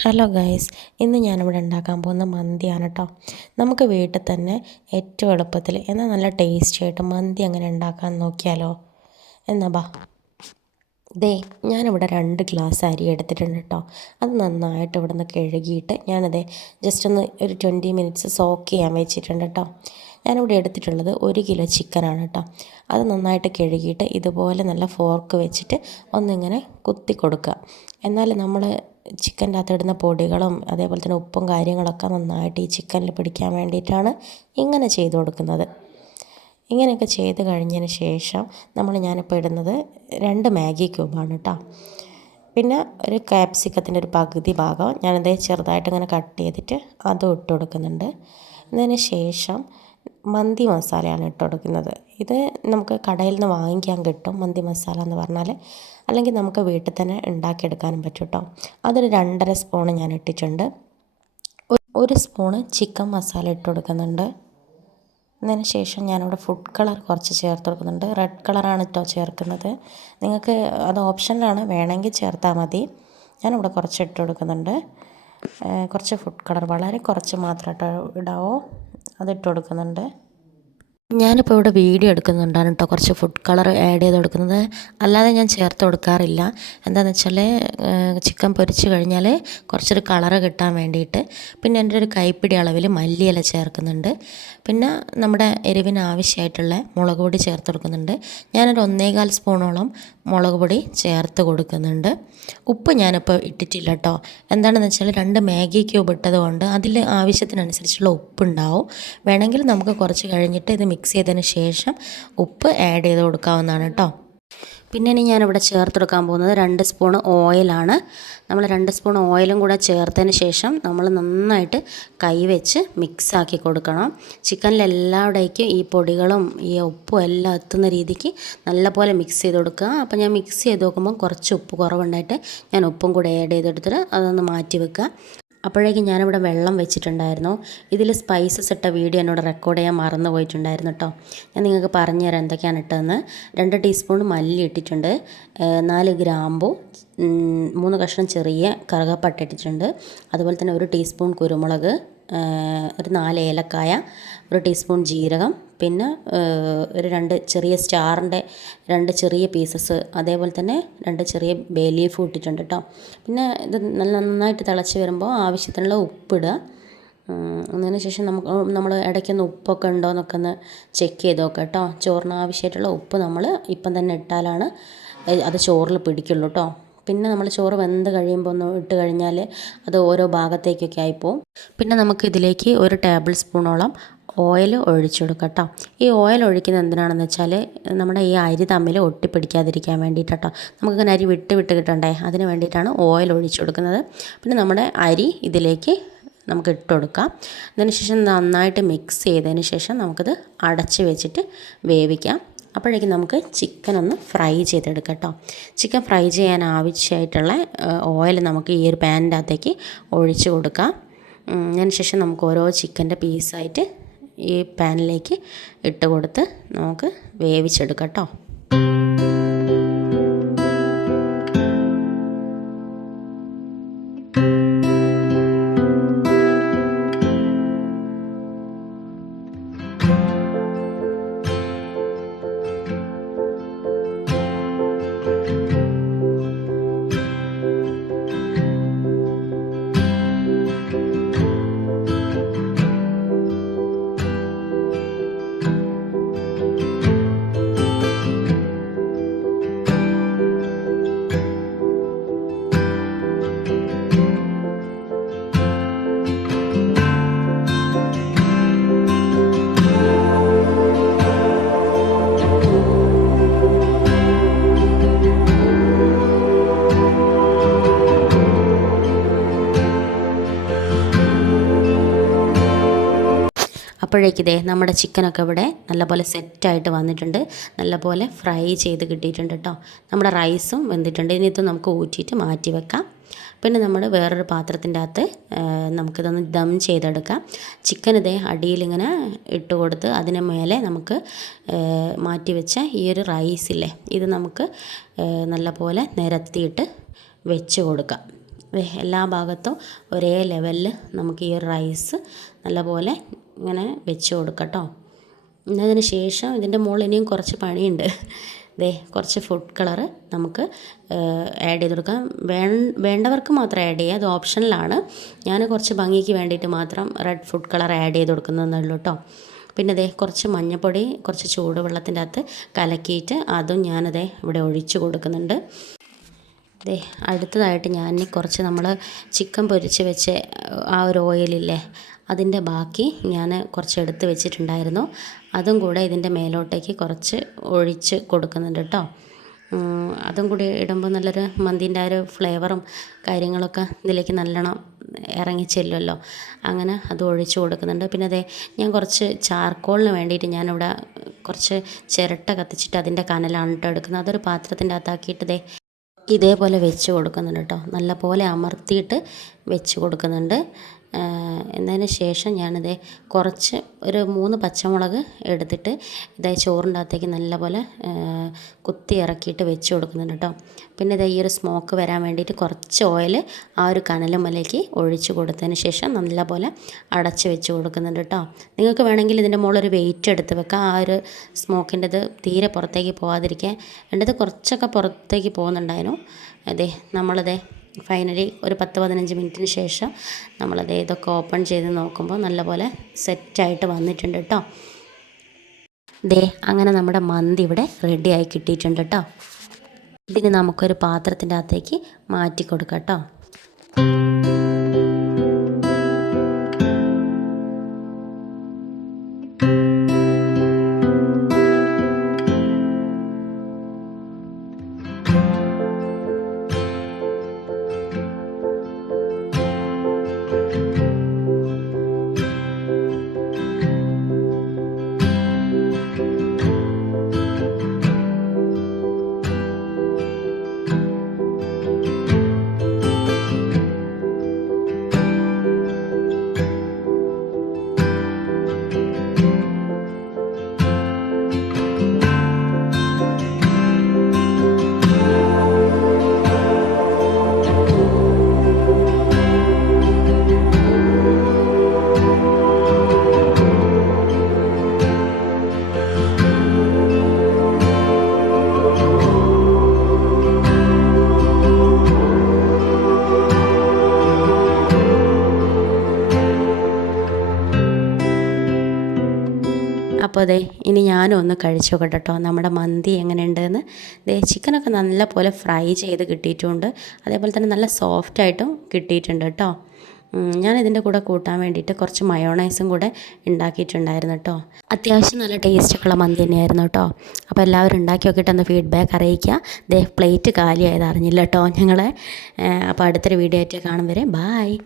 Hello guys, ഇന്ന് ഞാനിവിടെ ഉണ്ടാക്കാൻ പോകുന്ന മന്തിയാണ് കേട്ടോ. നമുക്ക് വീട്ടിൽ തന്നെ ഏറ്റവും എളുപ്പത്തിൽ എന്നാൽ നല്ല ടേസ്റ്റി ആയിട്ട് മന്തി എങ്ങനെ ഉണ്ടാക്കാൻ നോക്കിയാലോ. എന്നാ ബാ. ഞാനിവിടെ 2 ഗ്ലാസ് അരി എടുത്തിട്ടുണ്ട് കേട്ടോ. അത് നന്നായിട്ട് ഇവിടെ നിന്ന് കഴുകിയിട്ട് ഞാനത് ജസ്റ്റ് ഒന്ന് ഒരു 20 മിനിറ്റ്സ് സോക്ക് ചെയ്യാൻ വെച്ചിട്ടുണ്ട് കേട്ടോ. ഞാനിവിടെ എടുത്തിട്ടുള്ളത് 1 കിലോ ചിക്കനാണ് കേട്ടോ. അത് നന്നായിട്ട് കഴുകിയിട്ട് ഇതുപോലെ നല്ല ഫോർക്ക് വെച്ചിട്ട് ഒന്നിങ്ങനെ കുത്തി കൊടുക്കുക. എന്നാൽ നമ്മൾ ചിക്കൻ്റെ അകത്ത് ഇടുന്ന പൊടികളും അതേപോലെ തന്നെ ഉപ്പും കാര്യങ്ങളൊക്കെ നന്നായിട്ട് ഈ ചിക്കനിൽ പിടിക്കാൻ വേണ്ടിയിട്ടാണ് ഇങ്ങനെ ചെയ്ത് കൊടുക്കുന്നത്. ഇങ്ങനെയൊക്കെ ചെയ്ത് കഴിഞ്ഞതിന് ശേഷം ഞാനിപ്പോൾ ഇടുന്നത് 2 മാഗി ക്യൂബാണ് കേട്ടോ. പിന്നെ ഒരു ക്യാപ്സിക്കത്തിൻ്റെ ഒരു പകുതി ഭാഗം ഞാനത് ചെറുതായിട്ട് ഇങ്ങനെ കട്ട് ചെയ്തിട്ട് അതും ഇട്ട് കൊടുക്കുന്നുണ്ട്. അതിന് ശേഷം മന്തി മസാലയാണ് ഇട്ട് കൊടുക്കുന്നത്. ഇത് നമുക്ക് കടയിൽ നിന്ന് വാങ്ങിക്കാൻ കിട്ടും, മന്തി മസാല എന്ന് പറഞ്ഞാൽ. അല്ലെങ്കിൽ നമുക്ക് വീട്ടിൽ തന്നെ ഉണ്ടാക്കിയെടുക്കാനും പറ്റും കേട്ടോ. അതൊരു 2.5 സ്പൂൺ ഞാൻ ഇട്ടിട്ടുണ്ട്. 1 സ്പൂണ് ചിക്കൻ മസാല ഇട്ട് കൊടുക്കുന്നുണ്ട്. അതിന് ശേഷം ഞാനിവിടെ ഫുഡ് കളർ കുറച്ച് ചേർത്ത് കൊടുക്കുന്നുണ്ട്. റെഡ് കളറാണ് കേട്ടോ ചേർക്കുന്നത്. നിങ്ങൾക്ക് അത് ഓപ്ഷനിലാണ്, വേണമെങ്കിൽ ചേർത്താൽ മതി. ഞാനിവിടെ കുറച്ച് ഇട്ട് കൊടുക്കുന്നുണ്ട്. കുറച്ച് ഫുഡ് കളർ, വളരെ കുറച്ച് മാത്രം ഇടാവോ, അതിട്ട് കൊടുക്കുന്നുണ്ട്. ഞാനിപ്പോൾ ഇവിടെ വീഡിയോ എടുക്കുന്നുണ്ടാണ് കേട്ടോ കുറച്ച് ഫുഡ് കളർ ആഡ് ചെയ്ത് കൊടുക്കുന്നത്. അല്ലാതെ ഞാൻ ചേർത്ത് കൊടുക്കാറില്ല. എന്താണെന്ന് വെച്ചാൽ ചിക്കൻ പൊരിച്ച് കഴിഞ്ഞാൽ കുറച്ചൊരു കളറ് കിട്ടാൻ വേണ്ടിയിട്ട്. പിന്നെ എൻ്റെ ഒരു കൈപ്പിടി അളവിൽ മല്ലിയില ചേർക്കുന്നുണ്ട്. പിന്നെ നമ്മുടെ എരിവിന് ആവശ്യമായിട്ടുള്ള മുളക് പൊടി ചേർത്ത് കൊടുക്കുന്നുണ്ട്. ഞാനൊരു 1.25 സ്പൂണോളം മുളക് പൊടി ചേർത്ത് കൊടുക്കുന്നുണ്ട്. ഉപ്പ് ഞാനിപ്പോൾ ഇട്ടിട്ടില്ല കേട്ടോ. എന്താണെന്ന് വെച്ചാൽ 2 മാഗി ക്യൂബ് ഇട്ടത് കൊണ്ട് അതിൽ ആവശ്യത്തിനനുസരിച്ചുള്ള ഉപ്പുണ്ടാവും. വേണമെങ്കിൽ നമുക്ക് കുറച്ച് കഴിഞ്ഞിട്ട് ഇത് മിക്സ് ചെയ്തതിന് ശേഷം ഉപ്പ് ആഡ് ചെയ്ത് കൊടുക്കാവുന്നതാണ് കേട്ടോ. പിന്നെ ഇനി ഞാനിവിടെ ചേർത്ത് കൊടുക്കാൻ പോകുന്നത് 2 സ്പൂൺ ഓയിലാണ്. നമ്മൾ 2 സ്പൂൺ ഓയിലും കൂടെ ചേർത്തതിന് ശേഷം നമ്മൾ നന്നായിട്ട് കൈവച്ച് മിക്സാക്കി കൊടുക്കണം. ചിക്കനിലെല്ലാവിടേക്കും ഈ പൊടികളും ഈ ഉപ്പും എല്ലാം എത്തുന്ന രീതിക്ക് നല്ലപോലെ മിക്സ് ചെയ്ത് കൊടുക്കുക. അപ്പോൾ ഞാൻ മിക്സ് ചെയ്ത് നോക്കുമ്പോൾ കുറച്ച് ഉപ്പ് കുറവുണ്ടായിട്ട് ഞാൻ ഉപ്പും കൂടെ ആഡ് ചെയ്തെടുത്തിട്ട് അതൊന്ന് മാറ്റി വെക്കുക. അപ്പോഴേക്കും ഞാനിവിടെ വെള്ളം വെച്ചിട്ടുണ്ടായിരുന്നു. ഇതിൽ സ്പൈസസ് ഇട്ട വീഡിയോ എന്നോട് റെക്കോർഡ് ചെയ്യാൻ മറന്നു പോയിട്ടുണ്ടായിരുന്നു കേട്ടോ. ഞാൻ നിങ്ങൾക്ക് പറഞ്ഞുതരാം എന്തൊക്കെയാണ് ഇട്ടതെന്ന്. 2 ടീസ്പൂൺ മല്ലി ഇട്ടിട്ടുണ്ട്, 4 ഗ്രാമ്പു, 3 കഷ്ണം ചെറിയ കറുകപ്പട്ട ഇട്ടിട്ടുണ്ട്. അതുപോലെ തന്നെ 1 ടീസ്പൂൺ കുരുമുളക്, ഒരു 4 ഏലക്കായ, 1 ടീസ്പൂൺ ജീരകം, പിന്നെ ഒരു 2 ചെറിയ സ്റ്റാറിൻ്റെ 2 ചെറിയ പീസസ്, അതേപോലെ തന്നെ 2 ചെറിയ ബേ ലീഫ് ഇട്ടിട്ടുണ്ട് കേട്ടോ. പിന്നെ ഇത് നന്നായിട്ട് തിളച്ച് വരുമ്പോൾ ആവശ്യത്തിനുള്ള ഉപ്പിടുക. അതിന് ശേഷം നമ്മൾ ഇടയ്ക്കൊന്ന് ഉപ്പൊക്കെ ഉണ്ടോ എന്നൊക്കെ ഒന്ന് ചെക്ക് ചെയ്ത് നോക്കാം കേട്ടോ. ചോറിന് ആവശ്യമായിട്ടുള്ള ഉപ്പ് നമ്മൾ ഇപ്പം തന്നെ ഇട്ടാലാണ് അത് ചോറിൽ പിടിക്കുള്ളൂ കേട്ടോ. പിന്നെ നമ്മൾ ചോറ് വെന്ത് കഴിയുമ്പോൾ ഒന്ന് ഇട്ട് കഴിഞ്ഞാൽ അത് ഓരോ ഭാഗത്തേക്കൊക്കെ ആയിപ്പോവും. പിന്നെ നമുക്ക് ഇതിലേക്ക് 1 ടേബിൾ സ്പൂണോളം ഓയിൽ ഒഴിച്ചു കൊടുക്കാം കേട്ടോ. ഈ ഓയിൽ ഒഴിക്കുന്നത് എന്തിനാണെന്ന് വെച്ചാൽ നമ്മുടെ ഈ അരി തമ്മിൽ ഒട്ടിപ്പിടിക്കാതിരിക്കാൻ വേണ്ടിയിട്ടോ. നമുക്കിങ്ങനെ അരി വിട്ട് കിട്ടണ്ടേ, അതിന് വേണ്ടിയിട്ടാണ് ഓയിൽ ഒഴിച്ചു കൊടുക്കുന്നത്. പിന്നെ നമ്മുടെ അരി ഇതിലേക്ക് നമുക്ക് ഇട്ട് കൊടുക്കാം. അതിനുശേഷം നന്നായിട്ട് മിക്സ് ചെയ്തതിന് ശേഷം നമുക്കിത് അടച്ച് വെച്ചിട്ട് വേവിക്കാം. അപ്പോഴേക്കും നമുക്ക് ചിക്കൻ ഒന്ന് ഫ്രൈ ചെയ്തെടുക്കാം കേട്ടോ. ചിക്കൻ ഫ്രൈ ചെയ്യാൻ ആവശ്യമായിട്ടുള്ള ഓയിൽ നമുക്ക് ഈ ഒരു പാനിൻ്റെ അകത്തേക്ക് ഒഴിച്ച് കൊടുക്കാം. അതിന് ശേഷം നമുക്ക് ഓരോ ചിക്കൻ്റെ പീസായിട്ട് ഈ പാനിലേക്ക് ഇട്ട് കൊടുത്ത് നമുക്ക് വേവിച്ചെടുക്കാം കേട്ടോ. അപ്പോഴേക്കിതേ നമ്മുടെ ചിക്കനൊക്കെ ഇവിടെ നല്ലപോലെ സെറ്റായിട്ട് വന്നിട്ടുണ്ട്. നല്ലപോലെ ഫ്രൈ ചെയ്ത് കിട്ടിയിട്ടുണ്ട് കേട്ടോ. നമ്മുടെ റൈസും വെന്തിട്ടുണ്ട്. ഇനി ഇത് നമുക്ക് ഊറ്റിയിട്ട് മാറ്റി വെക്കാം. പിന്നെ നമ്മൾ വേറൊരു പാത്രത്തിൻ്റെ അകത്ത് നമുക്കിതൊന്ന് ദം ചെയ്തെടുക്കാം. ചിക്കൻ ഇതേ അടിയിലിങ്ങനെ ഇട്ട് കൊടുത്ത് അതിന് മേലെ നമുക്ക് മാറ്റി വെച്ച ഈ ഒരു റൈസില്ലേ, ഇത് നമുക്ക് നല്ലപോലെ നിരത്തിയിട്ട് വെച്ച് കൊടുക്കാം. എല്ലാ ഭാഗത്തും ഒരേ ലെവലിൽ നമുക്ക് ഈ ഒരു റൈസ് നല്ലപോലെ ഇങ്ങനെ വെച്ച് കൊടുക്കാം കേട്ടോ. എന്നതിന് ശേഷം ഇതിൻ്റെ മുകളിൽ ഇനിയും കുറച്ച് പണിയുണ്ട്. കുറച്ച് ഫുഡ് കളറ് നമുക്ക് ആഡ് ചെയ്ത് കൊടുക്കാം. വേണ്ടവർക്ക് മാത്രം ആഡ് ചെയ്യുക, അത് ഓപ്ഷനിലാണ്. ഞാൻ കുറച്ച് ഭംഗിക്ക് വേണ്ടിയിട്ട് മാത്രം റെഡ് ഫുഡ് കളർ ആഡ് ചെയ്ത് കൊടുക്കുന്നതെന്നുള്ളൂ കേട്ടോ. പിന്നെ കുറച്ച് മഞ്ഞൾപ്പൊടി കുറച്ച് ചൂടുവെള്ളത്തിൻ്റെ അകത്ത് കലക്കിയിട്ട് അതും ഞാനത് ഇവിടെ ഒഴിച്ച് കൊടുക്കുന്നുണ്ട്. അടുത്തതായിട്ട് ഞാൻ കുറച്ച് നമ്മൾ ചിക്കൻ പൊരിച്ച് വെച്ച് ആ ഒരു ഓയിലില്ലേ, അതിൻ്റെ ബാക്കി ഞാൻ കുറച്ച് എടുത്ത് വെച്ചിട്ടുണ്ടായിരുന്നു. അതും കൂടെ ഇതിൻ്റെ മേലോട്ടേക്ക് കുറച്ച് ഒഴിച്ച് കൊടുക്കുന്നുണ്ട് കേട്ടോ. അതും കൂടി ഇടുമ്പോൾ നല്ലൊരു മന്തീൻ്റെ ആ ഒരു ഫ്ലേവറും കാര്യങ്ങളൊക്കെ ഇതിലേക്ക് നല്ലോണം ഇറങ്ങിച്ചെല്ലുമല്ലോ. അങ്ങനെ അത് ഒഴിച്ച് കൊടുക്കുന്നുണ്ട്. പിന്നെ ഞാൻ കുറച്ച് ചാർക്കോളിന് വേണ്ടിയിട്ട് ഞാനിവിടെ കുറച്ച് ചിരട്ട കത്തിച്ചിട്ട് അതിൻ്റെ കനലാണ് കേട്ടോ എടുക്കുന്നത്. അതൊരു പാത്രത്തിൻ്റെ അകത്താക്കിയിട്ട് ഇതേപോലെ വെച്ച് കൊടുക്കുന്നുണ്ട് കേട്ടോ. നല്ല പോലെ അമർത്തിയിട്ട് വെച്ച് കൊടുക്കുന്നുണ്ട്. എന്നതിന് ശേഷം ഞാനിത് കുറച്ച് ഒരു 3 പച്ചമുളക് എടുത്തിട്ട് ചോറിൻ്റെ അകത്തേക്ക് നല്ലപോലെ കുത്തി ഇറക്കിയിട്ട് വെച്ച് കൊടുക്കുന്നുണ്ട് കേട്ടോ. പിന്നെ ഈ ഒരു സ്മോക്ക് വരാൻ വേണ്ടിയിട്ട് കുറച്ച് ഓയിൽ ആ ഒരു കനലുമ്മലേക്ക് ഒഴിച്ച് കൊടുത്തതിന് ശേഷം നല്ലപോലെ അടച്ച് വെച്ച് കൊടുക്കുന്നുണ്ട് കേട്ടോ. നിങ്ങൾക്ക് വേണമെങ്കിൽ ഇതിൻ്റെ മുകളിലൊരു വെയിറ്റ് എടുത്ത് വെക്കാം, ആ ഒരു സ്മോക്കിൻ്റെത് തീരെ പുറത്തേക്ക് പോകാതിരിക്കാൻ. എൻ്റെത് കുറച്ചൊക്കെ പുറത്തേക്ക് പോകുന്നുണ്ടായിരുന്നു. നമ്മളത് ഫൈനലി ഒരു 10-15 മിനിറ്റിന് ശേഷം ഇതൊക്കെ ഓപ്പൺ ചെയ്ത് നോക്കുമ്പോൾ നല്ലപോലെ സെറ്റായിട്ട് വന്നിട്ടുണ്ട് കേട്ടോ. അങ്ങനെ നമ്മുടെ മന്തി ഇവിടെ റെഡിയായി കിട്ടിയിട്ടുണ്ട് കേട്ടോ. ഇതിന് നമുക്കൊരു പാത്രത്തിൻ്റെ അകത്തേക്ക് മാറ്റി കൊടുക്കാം കേട്ടോ. അപ്പോൾ ഇനി ഞാനും ഒന്ന് കഴിച്ചു നോക്കട്ടെ കേട്ടോ നമ്മുടെ മന്തി എങ്ങനെയുണ്ടെന്ന്. ചിക്കനൊക്കെ നല്ല പോലെ ഫ്രൈ ചെയ്ത് കിട്ടിയിട്ടുണ്ട്, അതേപോലെ തന്നെ നല്ല സോഫ്റ്റായിട്ടും കിട്ടിയിട്ടുണ്ട് കേട്ടോ. ഞാനിതിൻ്റെ കൂടെ കൂട്ടാൻ വേണ്ടിയിട്ട് കുറച്ച് മയോണൈസും കൂടെ ഉണ്ടാക്കിയിട്ടുണ്ടായിരുന്നു കേട്ടോ. അത്യാവശ്യം നല്ല ടേസ്റ്റൊക്കെയുള്ള മന്തി തന്നെയായിരുന്നു കേട്ടോ. അപ്പോൾ എല്ലാവരും ഉണ്ടാക്കി നോക്കിയിട്ടൊന്ന് ഫീഡ്ബാക്ക് അറിയിക്കുക. പ്ലേറ്റ് കാലിയായത് അറിഞ്ഞില്ല കേട്ടോ ഞങ്ങളെ. അപ്പോൾ അടുത്തൊരു വീഡിയോ ആയിട്ട് കാണും വരെ ബായ്.